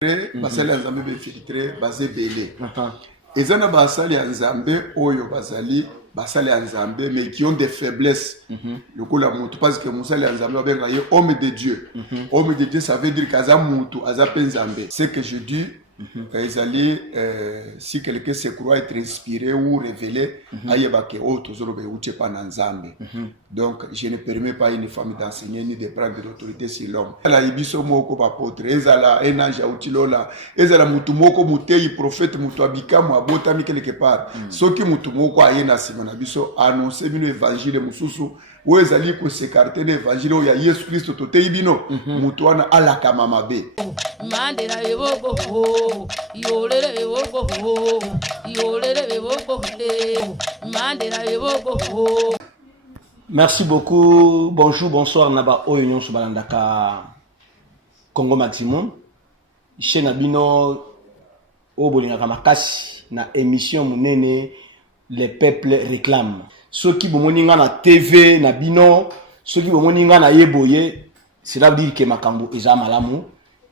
basali ya nzambe befiltre baze belé eza na basali ya nzambe oyo bazali basali ya nzambe mais qui ont des faiblesses lokola mutu parce que musali ya nzambe babenga ye homme de Dieu. Homme de Dieu ça veut dire kaza mutu aza pe nzambe. C'est que je dis ezali si quelqu'un se croit être inspiré ou révélé ayeba ke o tozolo be uche pa na nzambe. Donc je ne permets pas une femme d'enseigner ni de prendre de l'autorité sur l'homme. La ibiso moko ba potre ezala enange utilola ezala mutu moko muteyi prophète mutu abikamu abotami quelque part. Soki mutu moko ayena simona biso annoncer bino évangile mususu ou ezali ko s'écarter de évangile o ya Yesu Christ toteyi bino mutu wana alaka mamabe. Mandela yoboko ho yolele yoboko ho yolele yoboko ho mandela yoboko ho. Merci beaucoup. Bonjour, bonsoir. Naba Oyon Subalandaka Congo Maximum. Chez Nabino Obolingaka Makasi na émission Munene les peuples réclament. Ceux qui bomoninga na TV Nabino, ceux qui bomoninga na Yeboye, cela veut dire que Makambo eza malamu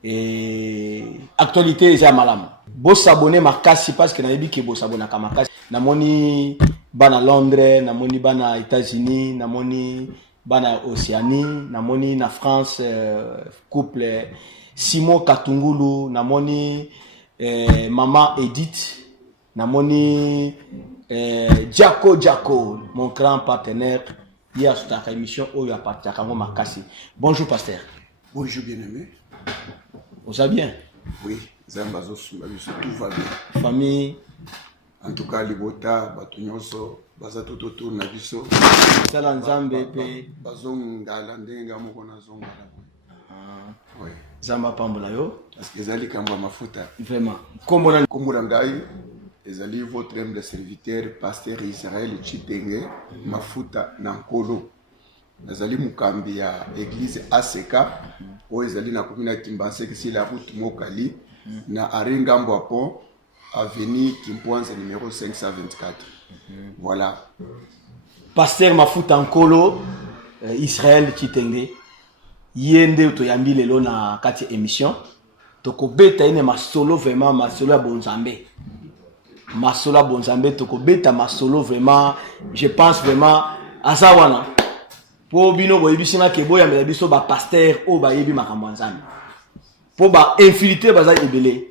et actualité eza malamu. Bo s'abonner Makasi parce que na yebi ke bo s'abonner ka Makasi. Namoni bana Londres, namoni bana États-Unis, namoni bana Océanie, namoni na France couple Simon Katungulu, namoni maman Edith, namoni Jaco, mon grand partenaire hier sur ta émission Oyo appartient à Kango Makasi. Bonjour pasteur. Bonjour bien-aimé. Vous allez bien? Oui, Zambazo tout va bien. Famille. En tout cas, libota batunyoso bazato toto na biso sala nzambe pe bazongala ndenga moko na zongala. Oui. Zamba pambola yo parce que ezali kamba mafuta. Vraiment. Kombola ngai ezali votre humble serviteur pasteur Israël Chitenge mafuta na nkolo. Nazali mukambi ya église ACK o ezali na komina Kimbanse kisi la route Mokali na arengambo apo avenue Kimpoanze numéro 524. Voilà. Pasteur Mafuta Nkolo, Israël Chitenge, yende toyambi lelo na kati émission. Toko beta ine masolo vraiment masolo ya bonzambe. Masolo ya bonzambe toko beta masolo vraiment, je pense vraiment à ça wana. Po bino bo yebisina ke boya mbela biso ba pasteur o ba yebi makambo nzambe. Po ba infiltrer baza ebele.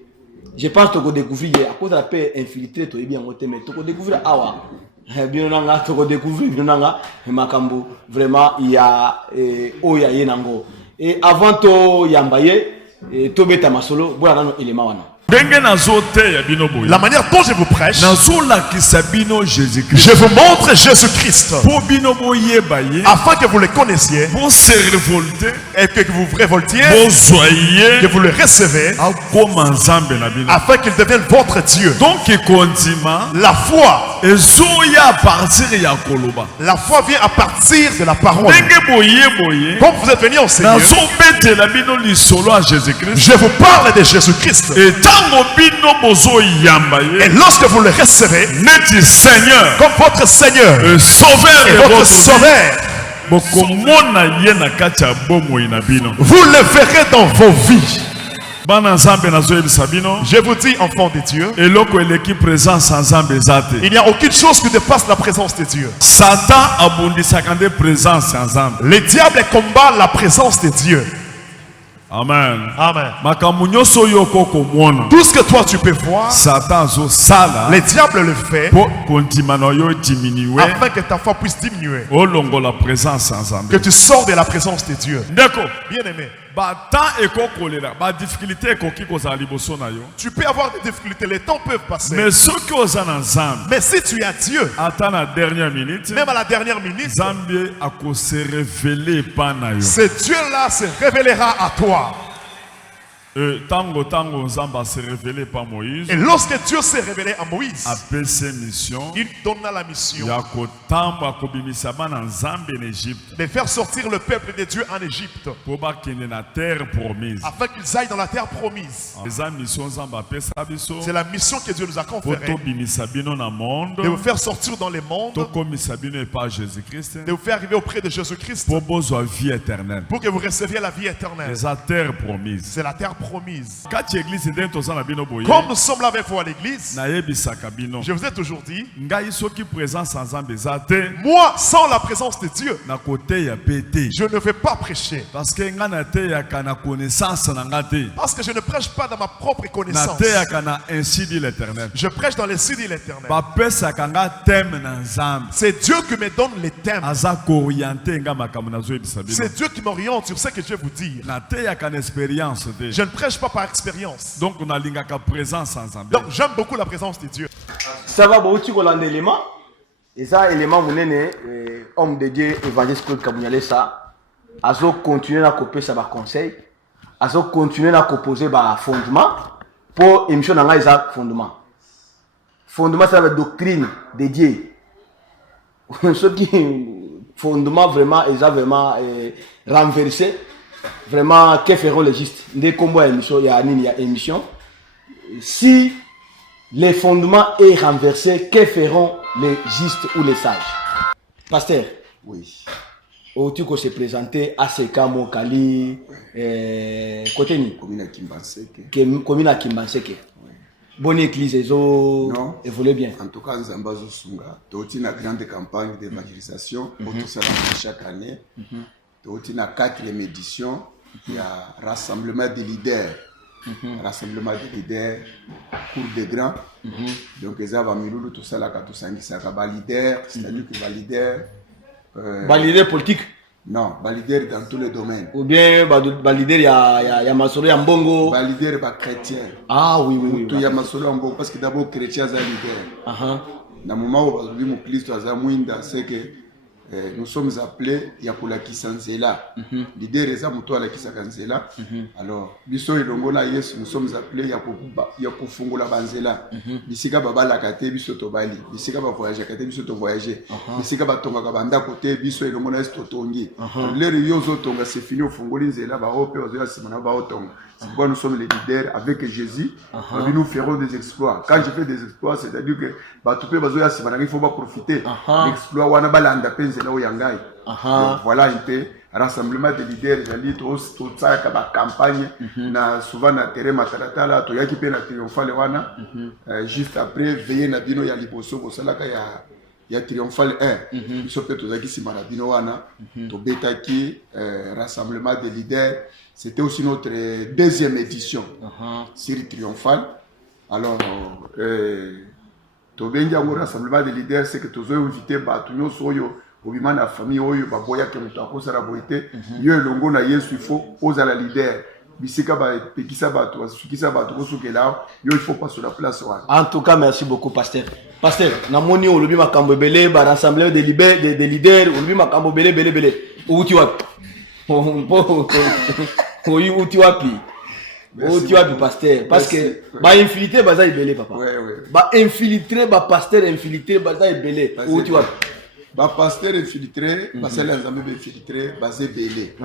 Je pense que tu découvrir à cause de la paix infiltrée, tu es bien monté, mais tu découvrir awa. Bien nanga, tu découvrir bien nanga, makambo vraiment il y a oya yenango. Et avant to yambaye, to beta masolo, voilà nos éléments wana. La manière dont je vous prêche, Jésus-Christ. Je vous montre Jésus-Christ afin que vous le connaissiez et que vous vous révoltiez, que vous le recevez afin qu'il devienne votre Dieu. Donc, la foi vient à partir de la parole. Comme vous êtes venus au Seigneur, je vous parle de Jésus-Christ. Et lorsque vous le recevez comme votre Seigneur et votre Sauveur, vous le verrez dans vos vies. Je vous dis, enfants de Dieu, il n'y a aucune chose qui dépasse la présence de Dieu. Le diable combat la présence de Dieu. Amen. Amen. Tout ce que toi tu peux voir, le diable le fait afin que ta foi puisse diminuer. Que tu sors de la présence de Dieu. Bien aimé. Tu peux avoir des difficultés, les temps peuvent passer. Mais si tu as Dieu, même à la dernière minute, ce Dieu-là se révélera à toi. Et lorsque Dieu s'est révélé à Moïse, il donna la mission de faire sortir le peuple de Dieu en Égypte afin qu'ils aillent dans la terre promise. C'est la mission que Dieu nous a conférée, de vous faire sortir dans le monde, de vous faire arriver auprès de Jésus-Christ pour que vous receviez la vie éternelle. C'est la terre promise. promise. Quand l'église est dans la bino boye. Comme nous sommes là avec vous à l'église, Na yebisaka bino. je vous ai toujours dit, Ngai soki présence sans zambezate. moi, sans la présence de Dieu, Na côté ya pété. je ne vais pas prêcher. Parce que nga na te ya kana connaissance na ngate. Parce que je ne prêche pas dans ma propre Na connaissance. te ya kana ainsi dit l'Éternel. Je prêche dans les cieux de l'Éternel. Ba pesa kanga thème na nzambe. C'est Dieu qui me donne les thèmes. Aza orienté nga makambo na zo yebisa bino. C'est Dieu qui m'oriente sur ce que je vais vous dire. Na te ya kana expérience te. Je ne prêche pas par expérience. Donc on a lingaka présence sans nzambe. Donc j'aime beaucoup la présence de Dieu. Ça va beaucoup kolanda élément. Et ça élément munene homme de Dieu évangéliste Claude Kabunyale ça. Azo continuer à copier ça ba conseil. Azo continuer à composer ba fondement pour émission nanga isa fondement. Fondement c'est la doctrine de Dieu. Ce qui fondement vraiment ils a vraiment renversé vraiment que feront les justes. Dès qu'on voit émission il y a émission. Si les fondements est renversé, que feront les justes ou les sages? Pasteur, Oui. où tu peux se présenter à Seka Mokali, côté ni Commune à Kimbanseke. commune à Kimbanseke. Bonne église, ils ont Non. évolué bien. En tout cas, Nzambazo Sunga. Toti na grande campagne d'évangélisation. Tout ça chaque année. Toti na 4e édition. Il y a rassemblement des leaders. Rassemblement des leaders, cours des grands. Donc, ils avaient mis tout ça là, tout ça, leader, c'est-à-dire que leader. Leader politique Non, leader dans tous les domaines. ou bien leader ya Masoro ya Mbongo. Leader chrétien. Ah oui, oui, oui. Tout ya Masoro Mbongo parce que d'abord chrétien c'est leader. Dans le moment où nous Christ c'est que nous sommes appelés ya kulakisa nzela. Leader eza muto alakisa kanzela. Alors biso ilongo na Yesu nous sommes appelés ya kufungula banzela. Bisika babala kate biso tobali. Bisika ba voyager kate biso to voyager. Bisika batonga ka banda côté biso ilongo na Yesu totongi. Lero yozo tonga c'est fini ofungoli nzela ba ope ozo simana ba otonga. C'est pourquoi nous sommes les leaders avec Jésus. Nous ferons des exploits. Quand je fais des exploits, c'est-à-dire que il faut pas profiter. L'exploit, wana balanda penzela o yangai. Voilà un peu rassemblement des leaders. J'allais tout ça comme campagne. Na souvent na terrain matalatala, to yaki pe na triomphale wana. Juste après, veiller na bino ya liboso ko salaka ya triomphale 1. Ils sont peut-être aux akisi marabino wana. To betaki rassemblement des leaders. C'était aussi notre 2e édition série triomphale. Alors, Tobenga au rassemblement des leaders, c'est que tous ont invité Batunyo Soyo, Obima na famille Oyo, Baboya Kemutako Saraboite, Yo Longo na Yesu, il faut oser la leader. Bisika ba Pekisa Bato, Fikisa Bato, Sukela, Yo il faut pas sur la place. En tout cas, merci beaucoup, Pasteur. Pasteur, Namoni, on lui m'a cambobelé, rassemblement des leaders, on lui m'a cambobelé, belé. Où tu vas? Oui, où tu vas puis où tu vas puis pasteur parce que bah infiltré bah ça est belé papa bah infiltré bah pasteur infiltré bah ça est belé où tu vas bah pasteur infiltré bah ça les nzambe infiltré bah c'est belé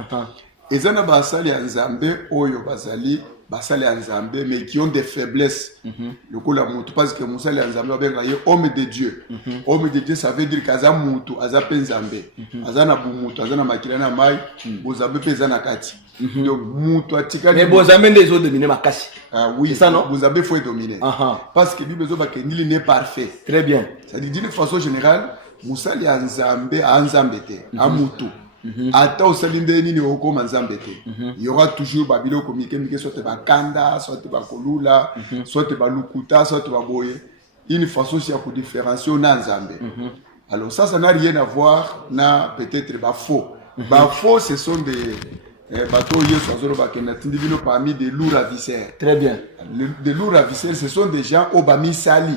ezana ba sali nzambe oyo bazali basali nzambe mais qui ont des faiblesses le coup la mutu parce que musali nzambe abenga ye homme de Dieu homme de Dieu ça veut dire kaza mutu aza penzambe azana bumutu azana makilana mai bozambe pezana kati donc mutu atika mais bozambe des autres dominer makasi oui c'est ça non bozambe faut dominer parce que bible zo bakendili n'est parfait très bien ça dit d'une façon générale musali nzambe a nzambe te a mutu ata osalinde nini okoma nzambe te il y aura toujours babilo komike mike soit bakanda soit bakolula soit balukuta soit baboye une façon si ya ko différencier na nzambe alors ça n'a rien à voir na peut-être faux faux ce sont des bateaux Yesu azoro bakena tindibino parmi des lourds ravisseurs. Très bien. Des lourds ravisseurs, ce sont des gens au bamisali.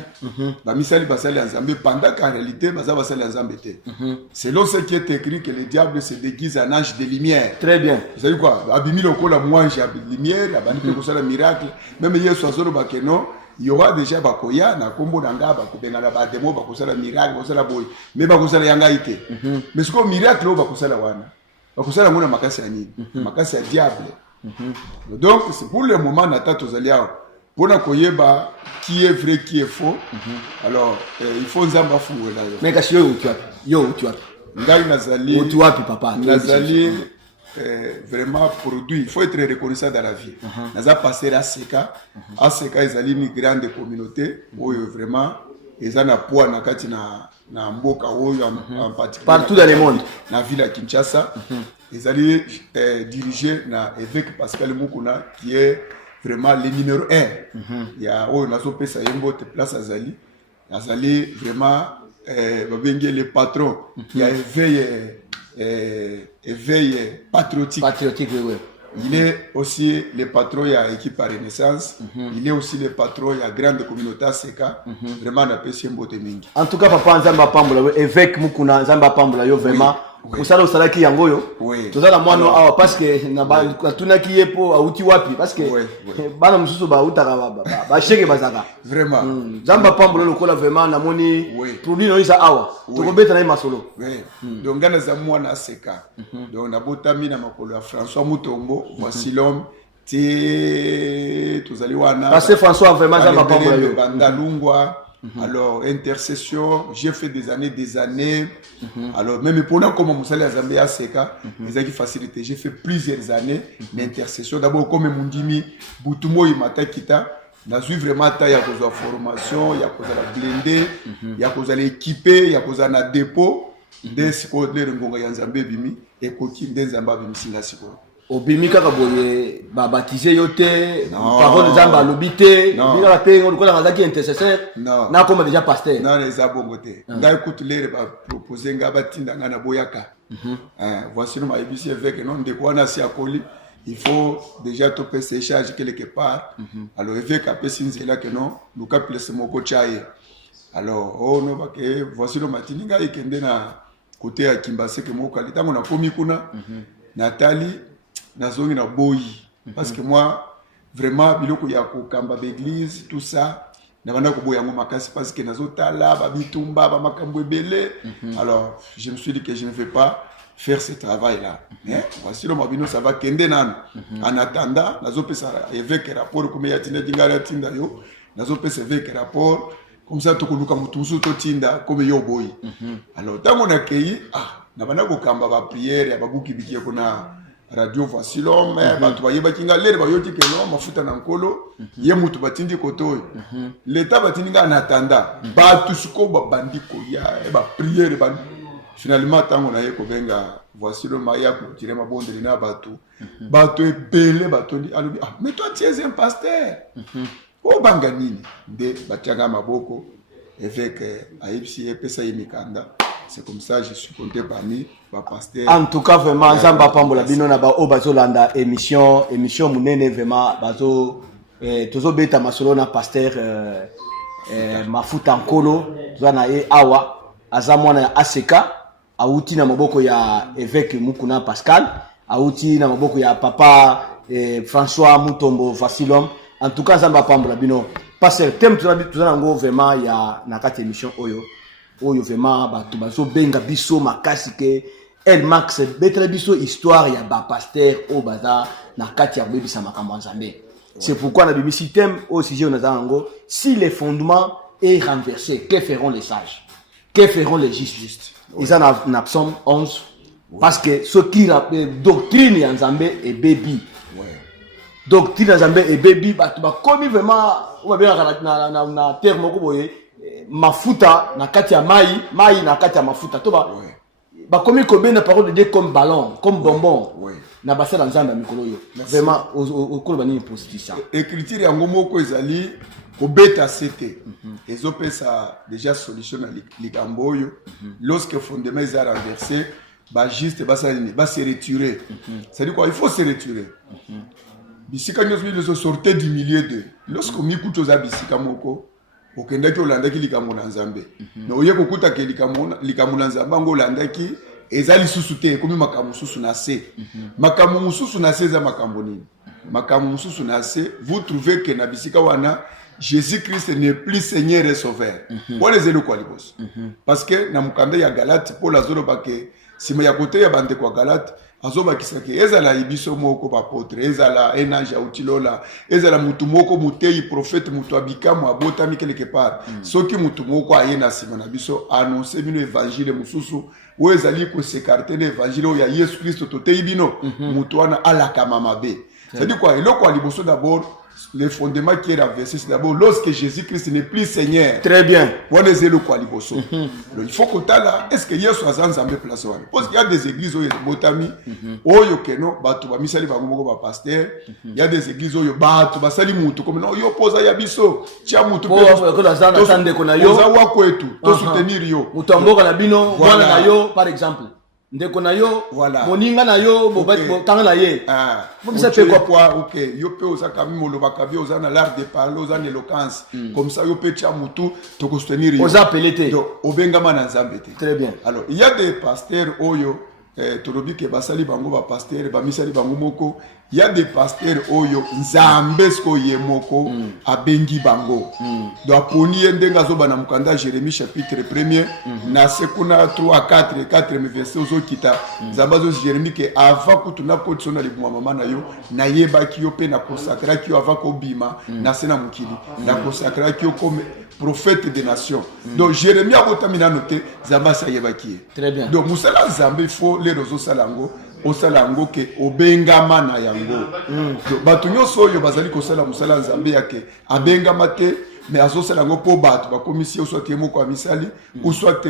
Bamisali basali nzambe pendant qu'en réalité baza basali nzambe te. Selon ce qui est écrit que le diable se déguise en ange de lumière. Très bien. Vous savez quoi? Abimi lokola ange de lumière, abani pe kosala miracle. Même Yesu azoro bakeno il y aura déjà bakoya na kombo nanga bakobenga na ba demo bakosala miracle, bakosala boy. Mais bakosala yanga ite. Mais ce que miracle o bakosala wana. Bakosala ngona makasi ya nini makasi ya diable donc c'est pour le moment nata tozali awa pona koyeba qui est vrai qui est faux alors il faut nzamba fungola mais kasi yo tu as ngai nazali tu as papa nazali vraiment produit. Il faut être reconnaissant dans la vie. Naza passé à Seka. À Seka, ils ont une grande communauté où vraiment ils ont un poids na kati na mboka oyo en particulier partout dans le monde. Na ville à Kinshasa. Ils allaient diriger na évêque Pascal Mukuna qui est vraiment le numéro 1. Il y a où nazo pesa yembo te place azali. Azali vraiment le patron. Il y a éveil patriotique. Patriotique, oui. Il est aussi le patron de l'équipe à Renaissance. Il est aussi le patron de la grande communauté ACK. Vraiment, on a apprécié un beau mingi. En tout cas, papa, Nzamba Pambola, évêque Mukuna, Nzamba Pambola, vraiment. Vous savez, vous savez qui yango yo. Oui. Tout ça, la moi, non, parce que na ba tuna ki yepo auti wapi, parce que bana mususu ba utaka ba sheke bazaka. Vraiment. Nzamba Pambola lokola vraiment na moni produit no isa awa. To kobeta na masolo. Oui. Donc ngana za mwana ACK. Donc na botami na makolo ya François Mutombo, voici l'homme. Tous allez wana. Parce que François vraiment Nzamba Pambola yo. Bandalungwa. Alors, intercession, j'ai fait des années. Alors, même pendant comme Moussali Azambé Aseka, les qui facilité, j'ai fait plusieurs années d'intercession. D'abord, comme Mundimi, Boutumo Imata Kita, n'a eu vraiment ta ya cause de formation, ya cause de la blindée, ya cause de l'équiper, ya cause de la dépôt, des siko de Rengonga Yanzambé Bimi, et Koki Ndenzamba Bimi Singasiko. Obimi kaka boye ba baptisé yote parole de Zamba lobité bika te on ko la ngaki intercesseur na comme déjà pasteur non les abongoté ngai kutuler ba proposer nga batinda nga na boyaka voici le maïbisi avec non de quoi na si akoli il faut déjà topé séchage quelque part alors avec après sinzela que non luka place moko chaye alors oh no ba que voici le matini nga ikende na côté ya Kimbase que moko ali tango na komi kuna Nathalie nazongi na boyi parce que moi vraiment biloko ya kokamba d'église tout ça na bana ko boya ngo makasi parce que nazotala ba bitumba ba makambo ebele alors je me suis dit que je ne vais pas faire ce travail là voici le mabino ça va kende nan en attendant nazopesa évêque rapport comme ya tinda dingala tinda yo nazopesa évêque rapport comme ça to koluka mutusu to tinda comme yo boyi alors tango na kei na bana ko kamba ba prière ya babuki bikie kuna radio voici l'homme bantu bayeba kinga lere bayoti ke no mafuta na nkolo ye mutu batindi koto l'état batindi nga na tanda batu siko ba bandiko ya ba prière ba finalement tango na ye ko benga voici l'homme ya ko tirer mabonde na batu batu ebele batondi alobi mais toi tu es un pasteur o banga nini de batianga maboko avec aipsi pesa yimikanda. C'est comme ça que je suis compté parmi les pasteurs. En tout cas, vraiment, Nzamba Pambola bino na ba o bazolanda émission munene vraiment bazo tozo beta masolo na pasteur Mafuta Nkolo tozana e awa azamwana ya Aseka auti na maboko ya évêque Mukuna Pascal auti na maboko ya papa François Mutombo Vasilom. En tout cas, Nzamba Pambola bino pasteur thème tozana ngo vraiment ya na kati émission oyo vraiment bato bazo benga biso makasi ke El Max betra biso histoire ya ba pasteur o baza na kati ya bebisa makambo nzambe. C'est pourquoi na bibisi thème au sujet on a ngo si les fondements est renversé, que feront les sages? Que feront les justes? Ils en a Psaume 11 parce que ce qui doctrine ya nzambe et baby. Doctrine ya nzambe et baby bato ba komi vraiment on va bien na terme ko boye mafuta na kati ya mai na kati ya mafuta to ba komi combien de paroles de Dieu comme ballon comme bonbon na basa na nzamba mikolo yo vraiment au koloba ni position écriture ya ngomoko ezali ko beta cete ezopesa déjà solution na likambo yo lorsque fondement est renversé ba juste ba se retirer c'est dire quoi il faut se retirer bisika nyoso biso sortir du milieu de lorsque mi kuto za bisika moko okendaki olandaki likambo na nzambe na oye kokuta ke likambo na nzambe ngo olandaki eza lisusu te komi makambo mususu na se makambo mususu na se za makambo nini makambo mususu na se vous trouvez que na bisika wana Jésus-Christ n'est plus Seigneur et Sauveur wala zelo kwa libos parce que na mukanda ya Galate Paul azolo bake sima ya kote ya bande kwa Galate azobakisa ke ezala ibiso moko bapotre ezala enange autilola ezala mutu moko mutei prophète mutu abikamu abotami quelque part soki mutu moko aye na sima na biso annoncer bino évangile mususu oyo ezali kosekarte na évangile oyo ya Yesu Kristo totei bino mutu wana alakama mabe. C'est-à-dire quoi, eloko aliboso d'abord le fondement qui est renversé, c'est d'abord lorsque Jésus-Christ n'est plus Seigneur. Très bien. Il faut que là, est-ce que Yesu a Nzambe place wana? Parce qu'il y a des églises où il y a botami, oyo keno batu ba misali ba ngomoko ba pasteur, il y a des églises où batu ba sali mutu comme non yo posa ya biso, tia mutu pe ko la zana tande ko na yo. Oza wako etu, to soutenir yo. Mutu mboka na bino, bwana na yo par exemple. Ndeko na yo, moninga na yo, tanga na ye. Vous savez quoi, ok, yo pe oza kami moloba kabi oza na l'art de parler, oza na éloquence. Comme ça yo pe tia mutu to ko soutenir yo. Oza pelete. Donc obengama na Nzambe te. Très bien. Alors, il y a des pasteurs oyo tolobi ke basali bango ba pasteur ba misali bango moko. Il y a des pasteurs oyo Nzambe sko ye moko abengi bango. Donc poni ndenga zo bana mukanda Jérémie chapitre 1er na sekuna 3 4 verset ozo kita Nzamba zo Jérémie ke avant kutuna kotuna libuma mama na yo na yeba ki yo pe na consacrer ki yo avant ko bima na sena mukili na consacrer ki yo comme prophète des nations. Donc Jérémie a botamina noté Nzamba sa yeba ki. Très bien. Donc musala Nzambe il faut les rozo salango osala yango ke obengama na yango. Batu nyonso oyo bazali kosala musala Nzambe yake abengama te mais azosala yango po batu bakomisi o soit moko ya misali ou soit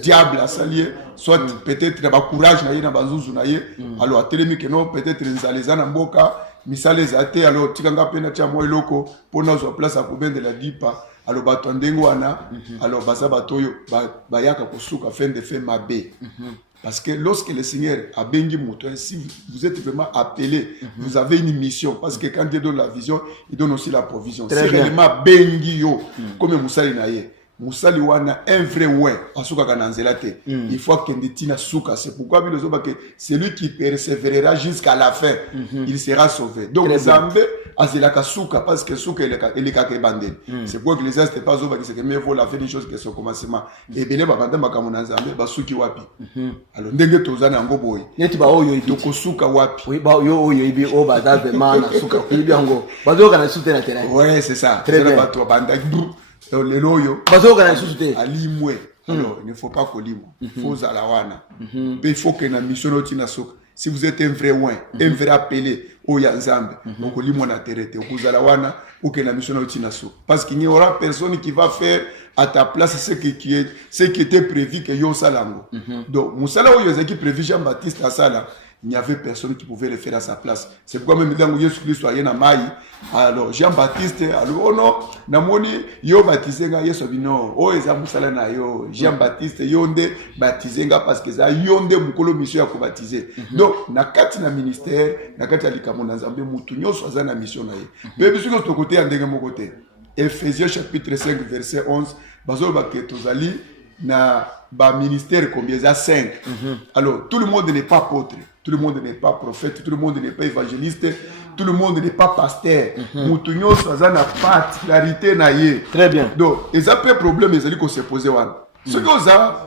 diable asali soit peut-être na ba courage na ye na bazuzu na ye alors atelemi ke non peut-être nzaleza na mboka misali ezate alors tikanga pena tia mo eloko pona zo place a kubende la dipa alors batu ndengo wana alors basa batoyo bayaka kosuka fin de fait mabe. Parce que lorsque le Seigneur a béni Mouton, si vous êtes vraiment appelé, vous avez une mission. Parce que quand Dieu donne la vision, il donne aussi la provision. Très si réellement béni yo, comme Moussali naye, Moussali wana un vrai ouais, asuka kananzelate. Il faut qu'il tina souka. C'est pourquoi celui qui persévérera jusqu'à la fin, il sera sauvé. Donc Nzambe azilaka souka parce que souka il est kakebande. C'est pourquoi que les gens pas over que c'est que mieux vaut la faire une chose que son commencement. Et bien ba banda makamona Nzambe basuki wapi. Alors ndenge tozana ngo boy. Neti ba oyo ibi to souka wapi. Oui ba oyo ibi o ba da mana souka ibi ngo. Bazoka na soutenir la terrain. Ouais, c'est ça. Très bien. Le loyo. Bazoka na soutenir. Alimwe. Alors, il ne faut pas qu'il faut zalawana. Il faut que la mission na soka. Si vous êtes un vrai ouin, un vrai appelé au Yanzambe, donc limon na terete, au zalawana ou que la mission na soka. Parce qu'il n'y aura personne qui va faire à ta place ce qui était prévu que yo salango. Donc, Moussala ou Yozaki prévu Jean-Baptiste à Sala. Il n'y avait personne qui pouvait le faire à sa place. C'est pourquoi même dans Jésus Christ soit na maï. Alors Jean-Baptiste, alors oh non, namoni yo baptisé nga Yesu bino. Oh eza musala na yo Jean-Baptiste yonde baptisé nga parce que ça yonde mukolo mission ya ko baptiser. Donc na kati na ministère, na kati ya likamo na Nzambe mutu nyoso aza na mission na ye. Mais biso to côté ya ndenge moko te. Ephésiens chapitre 5 verset 11, bazo baketozali na ba ministère combien ça 5. Alors tout le monde n'est pas apôtre. Tout le monde n'est pas prophète, tout le monde n'est pas évangéliste, tout le monde n'est pas pasteur. Moutounyo ça na particularité na ye. Très bien. Donc, ils ont pas de problème, ils ont se poser wan. Ceux qui ont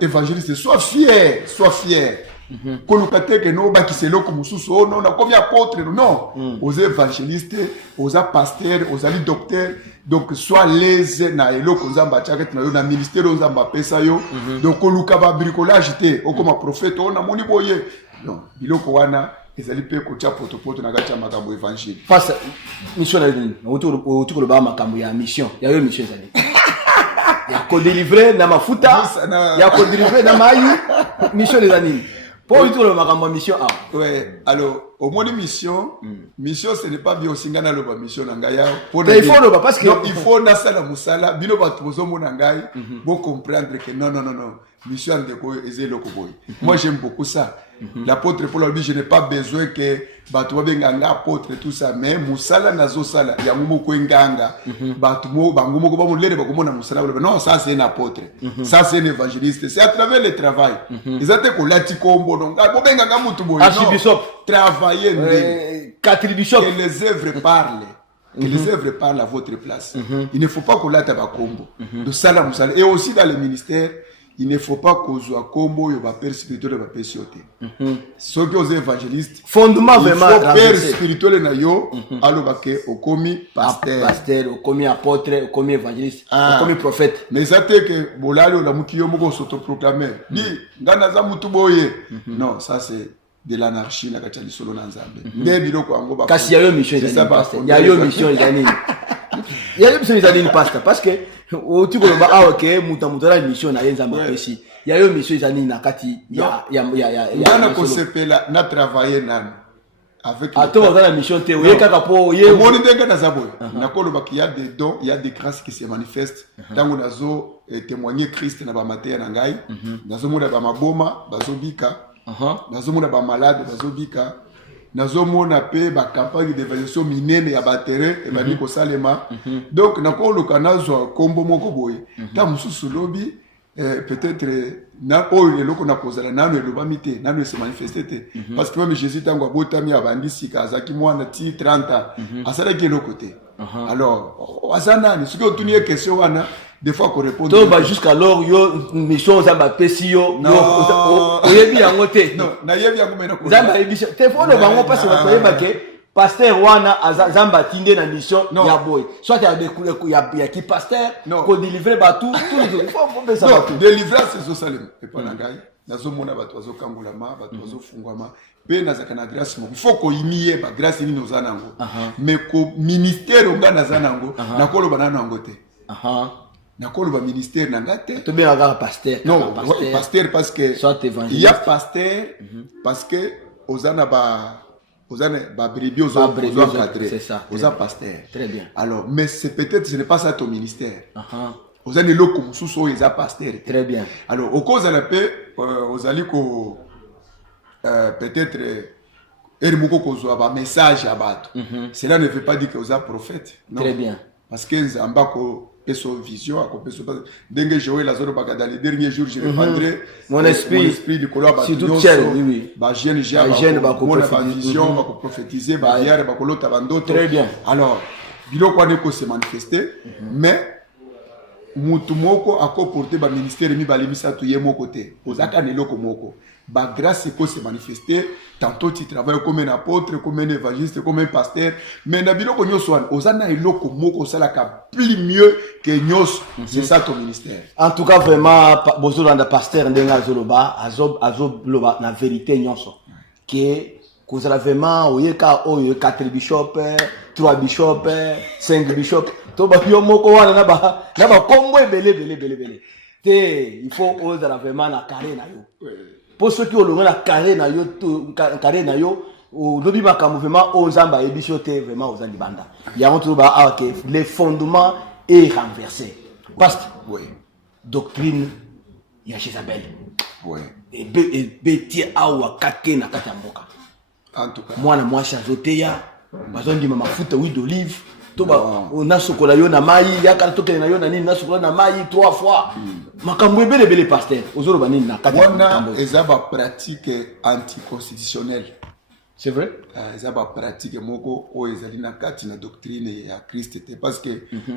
évangéliste, sois fier, sois fier. Kolukate que no ba kiselo comme suso non na combien apôtre non. Aux évangélistes, aux pasteurs, aux ali docteurs. Donc soit les na eloko nzamba chaket na yo na ministère nzamba pesa yo. Donc koluka ba bricolage te, o comme prophète on a moni boye. Non, biloko wana ezali pe ko tia poto na gacha makambo évangile. Face mission na nini? Autour le ba makambo ya mission. Ya yo mission ezali. Ya ko délivrer na mafuta. Ya ko délivrer na mai. Mission ezali. Pour autour le makambo mission ah. Ouais, alors au moins mission, mission ce n'est pas bien osingana lo ba mission na ngaya. Il faut le parce que non, il faut na sala musala, bino ba tozo mona ngai, bon comprendre que non. Mission de ko ezelo ko boy. Moi j'aime beaucoup ça. L'apôtre Paul a dit je n'ai pas besoin que batu benganga apôtre tout ça mais musala nazo sala ya ngumo ko nganga batu mo bangumo ko ba mulere ba ko mona musala non ça c'est un apôtre. Ça c'est un évangéliste, c'est à travers le travail. Ils ont ko lati kombo donc bo benganga mutu boy. Archibishop Travailler quatre bishop que les œuvres parlent. Que les œuvres parlent à votre place. Il ne faut pas qu'on late ba kombo. De sala musala et aussi dans le ministère il ne faut pas kozwa kombo yo ba père spirituel ba pesiote ceux qui aux évangélistes fondement vraiment père spirituel na yo aloba ke okomi pasteur okomi apôtre okomi évangéliste okomi prophète mais ça te que bolalo la mukiyo moko s'autoproclamer ni ngana za mutu boye non ça c'est de l'anarchie na kati lisolo na nzambe nde biloko yango ba kasi yayo mission ezali pasteur yayo mission ezali yayo mission ezali pasteur parce que otu ko ba awoke mutamutala mission na nzambe pesi yayo mission ezali na kati ya ngana ko sepela na travailler nan avec attends dans la mission te oye kaka po ye moni ndenge na zaboy na ko loba qu'il y a des dons il y a des grâces qui se manifestent tango nazo témoigner Christ na ba mateya na ngai nazo mona ba maboma bazobika nazomona ba malade bazobika nazomona pe ba campagne d'évaluation minene ya battere et bani ko salema donc nakoloka nazwa kombo moko boye ta mususu lobi peut-être na oyo eloko na kozala nano eloba mite nano se manifester parce que même Jésus tango abotami abandisi kazaki mwana ti 30 ans asalaki eloko te alors asana ni ce que otunie question wana des fois qu'on répond to ba jusqu'alors yo mission zamba pesi yo oyebi yango te non na yebi yango mena ko zamba yebi te fo no bango parce que toyeba ke pasteur wana zamba tinde na mission ya boy soit ya découvrir ya ki pasteur ko délivrer ba tout il faut besa ba tout délivrance zo salem et pas na ngai nazo mona ba to zo kangulama ba to zo fungwama pe na zakana grâce mo il faut ko imiye ba grâce ni nozana ngo mais ko ministère ngana zanango na kolo banana ngo te nakolo ba ministère na ngate to bien avoir pasteur non pasteur parce que il y a pasteur parce que ozana ba brebis aux encadrés c'est ça aux pasteur très bien alors mais c'est peut-être ce n'est pas ça ton ministère ozana loko mususu eza pasteur très bien alors au cause la paix ozali ko peut-être erimoko kozwa ba message à bato cela ne veut pas dire que oza prophète non très bien parce que nzamba ko peso vision à peso dengue jouer la zone dans les derniers jours je répandrai mon esprit du color si tout tient oui ba jeune ba vision ba prophétiser ba hier ba kolota bandoto très bien alors biloko wane ko se manifester mais mutu moko akoporter ba ministère mi balimisa to ye moko te ozaka neloko moko ba grâce peut se manifester tantôt tu travailles comme un apôtre comme un évangéliste comme un pasteur mais na biloko nyoso wana ozana eloko moko salaka plus mieux que nyos c'est ça ton ministère en tout cas vraiment bozolanda pasteur ndenga zoloba azoloba na vérité nyoso que kozala vraiment oyeka oyo 4 bishop 3 bishop 5 bishop to ba yo moko wana na ba kombo belé te il faut ozala vraiment na carré na yo pour ceux qui ont le carré na yo lobi makambo vraiment ozamba ebisote vraiment ozali banda ya on trouve que les fondements est renversé parce que doctrine ya Jézabel et beti awa kake na kata mboka en tout cas mwana mwasi azoteya bazondi mafuta huile d'olive toba na sokola yo na mai yakala tokele na yo na nini na sokola na mai 3 fois makambo ebele pasteur ozoloba nini na kati wana ezaba pratique anticonstitutionnelle c'est vrai ezaba pratique moko o ezali na kati na doctrine ya Christ te parce que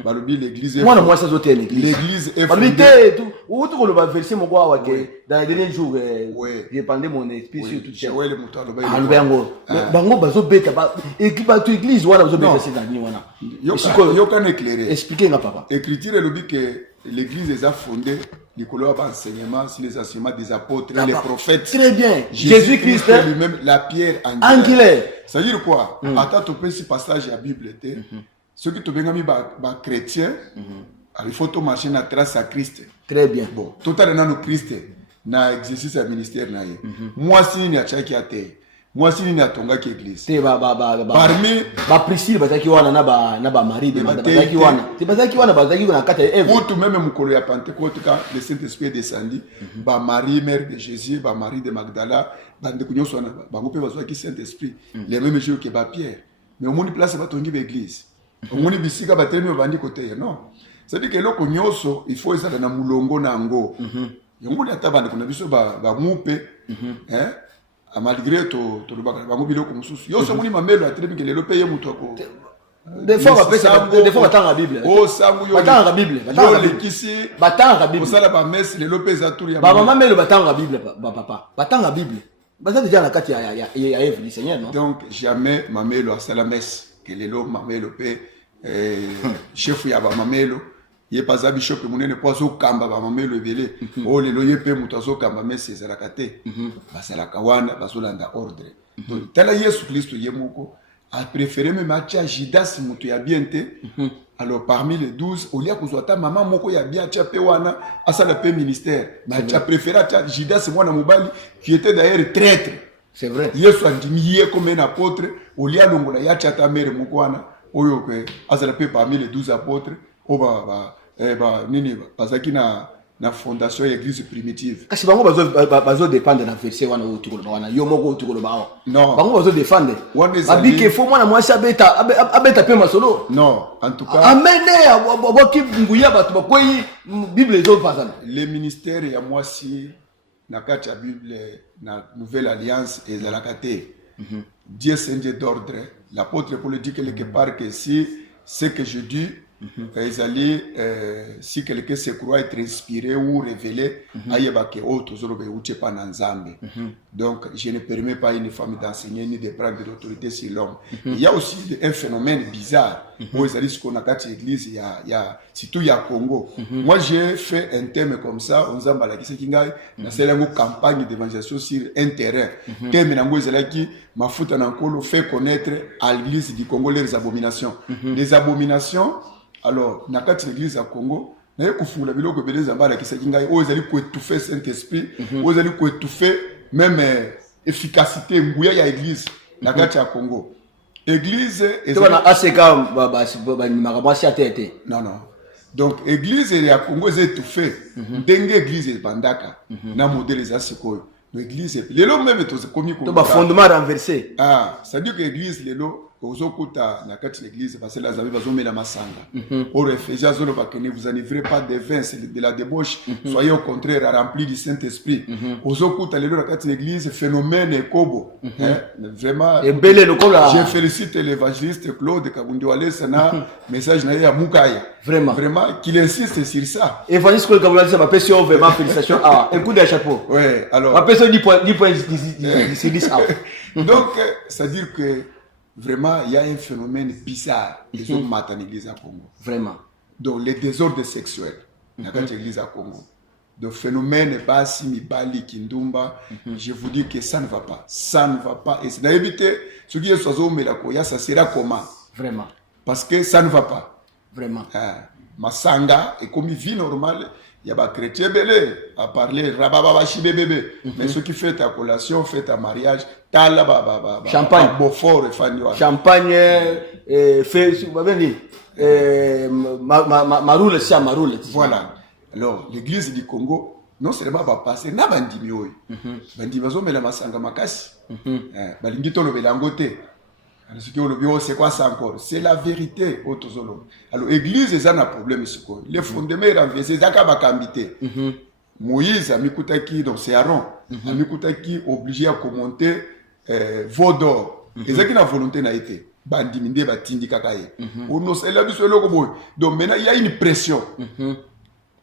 balobi l'église mwana mwasi azoteya l'église est fondée tout ou tout le verset moko awa ke dans les derniers jours j'ai pendé mon esprit sur tout ça ouais le muto aloba albengo bango bazobeta ba équipe to église wana bazobeta c'est dans ni wana yo kan éclairer expliquer nga papa écriture elobi que l'église est fondée Nicolas a enseignement sur les enseignements des apôtres et les prophètes. Très bien. Jésus-Christ lui-même la pierre angulaire. Ça veut dire quoi? Attends tu peux ce passage à la Bible ceux qui te bengami ba chrétien il faut to marcher na trace à Christ. Très bien. Bon, tout à l'heure dans Christ na exercice à ministère na ye. Moi si ni a chaki ate. Moi si ni atonga ki église. Te parmi ba Priscille bazaki wana na ba Marie de bazaki wana. Te bazaki wana bazaki na kata Eve. Ou tout même mukolo ya Pentecôte quand le Saint-Esprit est descendu, ba Marie mère de Jésus, ba Marie de Magdala, bande kunyo sona ba ngope bazaki Saint-Esprit. Les mêmes jours que ba Pierre. Mais au monde place ba tongi l'église. Au monde bisika ba temi bandi côté non. C'est-à-dire que loko nyoso il faut ezala na mulongo na ngo. Yango ya tabande kuna biso ba mupe malgré to le bagala bango biloko mususu yo so muni mamelo atrebi ke lelo paye mutu ko Des fois batanga la Bible. Oh sangu yo. Batanga la Bible. Batanga la Bible. Batanga la Bible. Osala ba messe le lopez a tour ya. Ba maman melo batanga la Bible papa. Batanga la Bible. Baza déjà la carte ya Eve du Seigneur non. Donc jamais mamelo asala messe que le lo mamelo pe chef ya ba mamelo ye paza bishop munene poso kamba ba mamelo ebele. Oh le lo ye pe muto so kamba messe ezala kate. Basala kawana basolanda ordre. Donc tala Yesu Kristo ye moko a préféré même acha Judas mutu ya biente. Alors parmi les 12, au lieu que maman moko ya bien acha pe wana asala pe ministère, mais tu as préféré acha Judas mwana mobali qui était d'ailleurs traître. C'est vrai. Yesu andimiye comme un apôtre, au lieu longola ya acha ta mère moko wana oyo ke asala pe parmi les 12 apôtres, o ba nini bazaki na fondation ya église primitive. Kasi bango bazo dépendre na verset wana otukolo wana yo moko otukolo bawo. Non. Bango bazo défendre. Abike fo mwana mwasi abeta pe masolo. Non, en tout cas. Amene aboki nguya batu bakoyi Bible ezo pasana. Les ministères ya mwasi na kati ya Bible na Nouvelle Alliance et la kate. Dieu Seigneur d'ordre. L'apôtre Paul dit quelque part que si ce que je dis si quelqu'un se croit être inspiré ou révélé, donc je ne permets pas à une femme d'enseigner ni de prendre de l'autorité sur l'homme. Il y a aussi un phénomène bizarre où ils disent qu'on a quatre églises, surtout il y a Congo. Moi j'ai fait un thème comme ça, on a une campagne d'évangélisation sur un terrain. Thème qui m'a foutu en colo fait connaître à l'église du Congo les abominations. Les abominations. Alors, dans l'église à Congo, nous avons fait biloko belé zambala qui s'est ngai o ezali ko étouffer Saint-Esprit, o ezali ko étouffer même efficacité nguya ya église na kati ya Congo. Église ezali na ACK ba makamasi atete. Non. Donc église ya Congo est étouffée. Dengue église bandaka na modèle za sikoyo. L'église lelo même to komi ko ba fondement renversé. Ça dit que l'église lelo ozokuta na kati l'église parce que la zabi bazomela masanga. Au Ephésiens zolo bakene vous enivrez pas de vin, c'est de la débauche. Soyez au contraire remplis du Saint-Esprit. Ozokuta lelo na kati l'église phénomène ekobo. Vraiment je félicite l'évangéliste Claude Kabundi Walesa na message na ya Mukaya. Vraiment qu'il insiste sur ça. Évangéliste Claude Kabundi Walesa ba question vraiment félicitations. Un coup de chapeau. Ouais, alors ba question 10 points 10 Donc ça veut dire que vraiment, il y a un phénomène bizarre des hommes matin l'église à Congo. Vraiment. Donc, les désordres sexuels dans l'église à Congo. Donc, phénomène Bassi, Mibali, Kindumba, je vous dis que ça ne va pas. Ça ne va pas. Et c'est d'éviter ce qui est sur Melakoya, ça sera comment? Vraiment. Parce que ça ne va pas. Vraiment. Masanga, et comme vie normale, il y a des chrétiens belé à parler rababa bébé. Mais ceux qui font ta collation, font ta mariage, tala champagne, beaufort et fanyo. Champagne, fait, maroule, ça maroule. Voilà. Alors l'église du Congo, non seulement va passer, na bandimi oyo. Bandimi bazo mela masanga makasi. Balingi to lobela ngote. C'est quoi ça encore? C'est la vérité. Alors, l'église est un problème. Les fondements renversés, c'est un bakambité. Moïse a mis donc c'est Aaron, a mis obligé à commenter veau d'or. Et ça qui a volonté n'a été. Bandiminde batindi kakaye. Donc maintenant il y a une pression.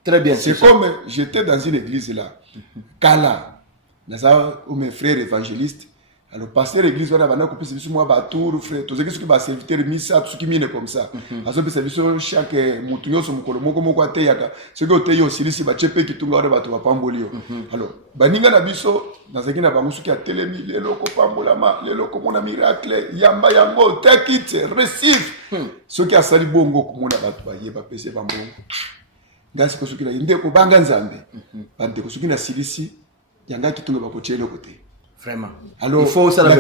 Très bien. C'est comme j'étais dans une église là. Kala. Où mes frères évangélistes. Alors, pasteur l'église, on a un peu de moi, batour, frère, tout ce qui va servir, missa, tout ce qui mine comme ça. Alors, c'est service chaque moutonio, son colo, moko teyaka. Ce que tu aussi, ici, bah, chepe qui tombe là, bah, tu vas pas embolio. Alors, baninga na biso, dans ce qui n'a pas moussou qui a télémi, les locaux pambolama, les locaux mon miracle, yamba yango, take it, receive. Ce qui a sali bongo, comme on a battu, yeba pese bambongo. Dans ce qui a inde ko banganzambe. Bande ko ce qui na silisi, yanga qui tombe ba ko chelo côté. Vraiment. Alors, il faut ça la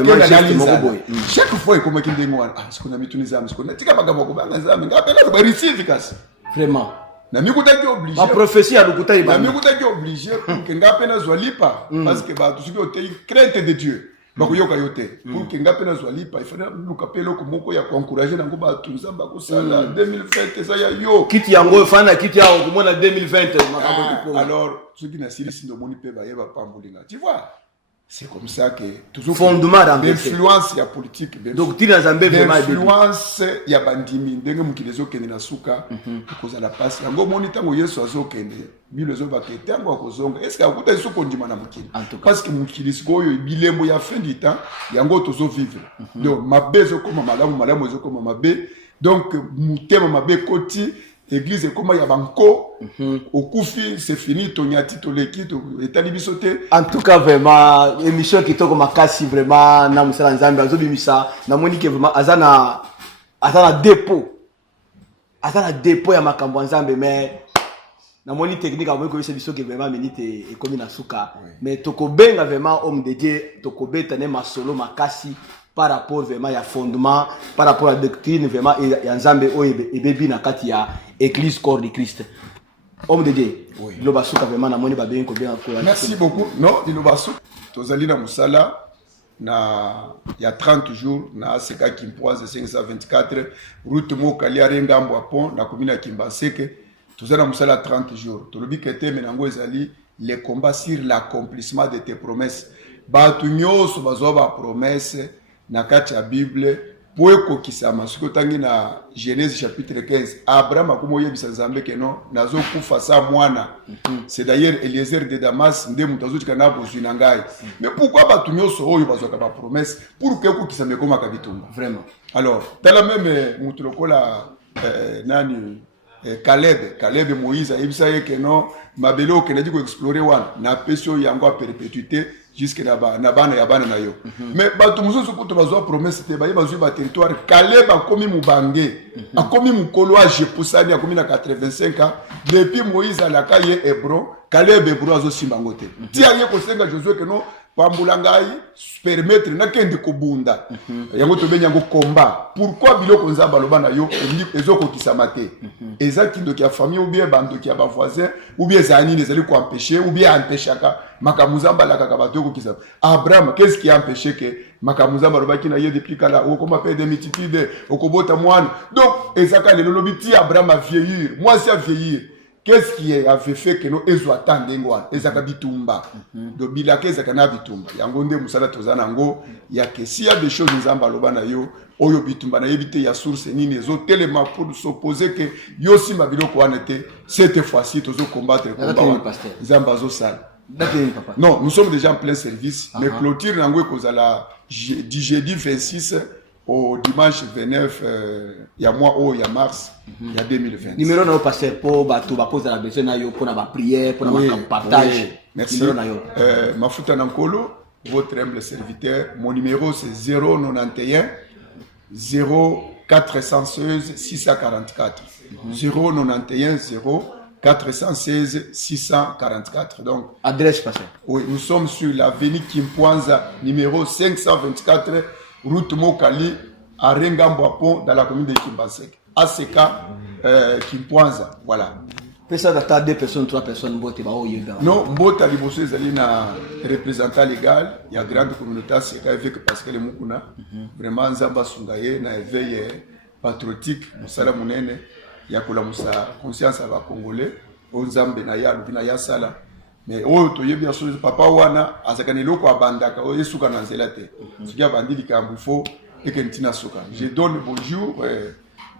chaque fois comme qu'il dit moi ce qu'on a mis tunizam ce qu'on a tika bagabo ko banganzambe ngapela ba receive kasi. Vraiment. Na mikuta ki obligé. La prophétie a lukuta na mikuta ki obligé pour que ngapena zwalipa parce que ba tout ce qui est crainte de Dieu. Bako yoka yote pour que ngapena zwalipa il faut lukapelo ko moko ya encourager nango ba tunzamba ko sala 2020 ça ya yo. Kiti yango fana kiti ya ko mona 2020 makambo ko. Alors, ce qui na siri sindo moni pe ba yeba pambolinga. Tu vois? C'est comme ça que toujours fondement d'influence ya politique doctrine ya Nzambe vraiment influence ya bandimi ndenge mokili ezokende na suka ekozala pasi yango omoni ntango Yesu azokende bino ezobaka ntango akozonga eske akuta lisusu kondima na mokili parce que mokili sikoyo bilembo ya fin du temps yango tozovivre donc mabe ezokoma malamu ezokoma mabe donc motema mabe ekoti église ekoma ya banko okufi c'est fini tonyati toleki etali biso te. En tout cas vraiment émission kitoko makasi vraiment na musala Nzambe azobimisa na moni ke vraiment azana dépôt ya makambo Nzambe mais na moni technique amwe ko biso ke vraiment minute ekomi na suka mais tokobenga vraiment homme de Dieu tokobeta ne masolo makasi par rapport vraiment ya fondement par rapport à doctrine vraiment ya Nzambe oyo ebebi na kati ya église corps de Christ. Homme de Dieu. Oui. Lobasuka vraiment na moni ba bien ko bien ko. Merci beaucoup. Non, Lobasuka tozali na musala na ya 30 jours na seka Kimpoise 524 route Mokali arenga Mbwapon na commune ya Kimbaseke tozali na musala 30 jours. Tolobi kete menango ezali les combats sur l'accomplissement de tes promesses. Ba tu nyoso bazwa ba promesse na kati ya Bible po ekokisama soki tangi na Genèse chapitre 15 Abraham akomoyebisa Nzambe ke non nazokufa sa mwana c'est d'ailleurs Eliezer de Damas nde mutu azotika na bozwi na ngai mais pourquoi batu nyonso oyo bazwaka ba promesse pour que ekokisama ekomaka bitumba vraiment alors tala même mutu lokola nani Caleb Moïse ayebisa ye ke non mabele okende di ko explorer wana na pesio yango a perpétuité jusque na bana ya bana na yo mais batu mususu kuto bazwa promesse te baye bazwi ba territoire Caleb akomi mubange akomi mukolo a Jepusani akomi na 85 ans depuis Moïse alaka ye Hébron Caleb Hébron azo simbango te ti aye ko senga Josué que non pambula ngai permettre na kende ko bunda yango to benyango combat pourquoi biloko nzamba loba na yo ezoko kisama te ezaki ndo kia famille ou bien bando kia ba voisin ou bien zani nezali ko empêcher ou bien empêchaka makamuzamba la kaka bato ko kisama Abraham qu'est-ce qui a empêché que makamuzamba loba ki na ye depuis kala o comme appelle des multitudes okobota mwana donc ezaka le lobi ti Abraham a vieillir moi c'est à vieillir. Qu'est-ce qui avait fait que nous ezwatande ngwana ezaka bitumba do bilaka ezaka na bitumba yango nde musala tozana ngo ya que s'il y a des choses nzamba loba na yo oyo bitumba na yebite ya source nini ezo tellement pour s'opposer que yo simba biloko wana te cette fois-ci tozo combattre combat nzamba zo sala. Non, nous sommes déjà en plein service mais clôture nango ekozala du jeudi 26 au dimanche 29 ya mois ya mars ya 2020. Numéro na pasteur pour bato ba poser la besoin na yo pour na ba prière pour na ba partage. Merci. Mafuta Nankolo, votre humble serviteur. Mon numéro c'est 091 0416 644. 091 0416 644. Donc adresse pasteur. Oui, nous sommes sur l'avenue Kimpoanza numéro 524 route Mokali à Rengambwapon dans la commune de Kimbasek. ACK Kimpoanza, voilà. Ça date 2 personnes, 3 personnes, Mbote ba oyo da. Non, Mbote liboso ezali na représentant légal, il y a grande communauté ACK avec Pascal Mukuna. Vraiment nzamba sungaye na éveil patriotique, musala munene ya kula musa conscience aba congolais, onzambe na ya lubina ya sala. Mais oh toyebi ya chose papa wana azakani loko abandaka o yesuka na nzela te sikia bandili kambu fo ekentina suka je donne bonjour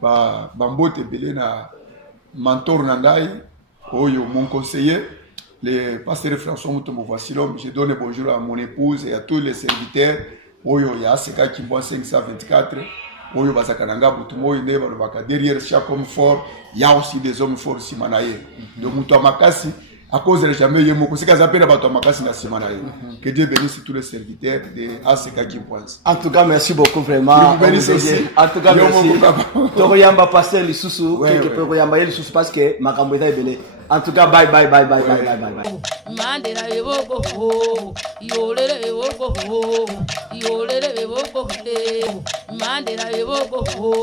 ba Mbote belé na mentor na ngai oyo mon conseiller le pasteur François Mutombo Voisilom. Je donne bonjour à mon épouse et à tous les serviteurs oyo ya ACK Kimpoanza 524 oyo bazakananga butumo ine balobaka derrière chaque homme fort il y a aussi des hommes forts simanaye donc muto makasi à cause de jamais yemo ko sika zapena bato makasi na simana ye. Que Dieu bénisse tous les serviteurs de ACK Kimpoanza. En tout cas merci beaucoup vraiment. En tout cas merci. Tokoyamba pasteur lisusu quelque peu koyamba lisusu parce que makambo eza ebele. En tout cas bye. Mandela yebo ho yolele yebo ho yolele yebo ho Mandela yebo ho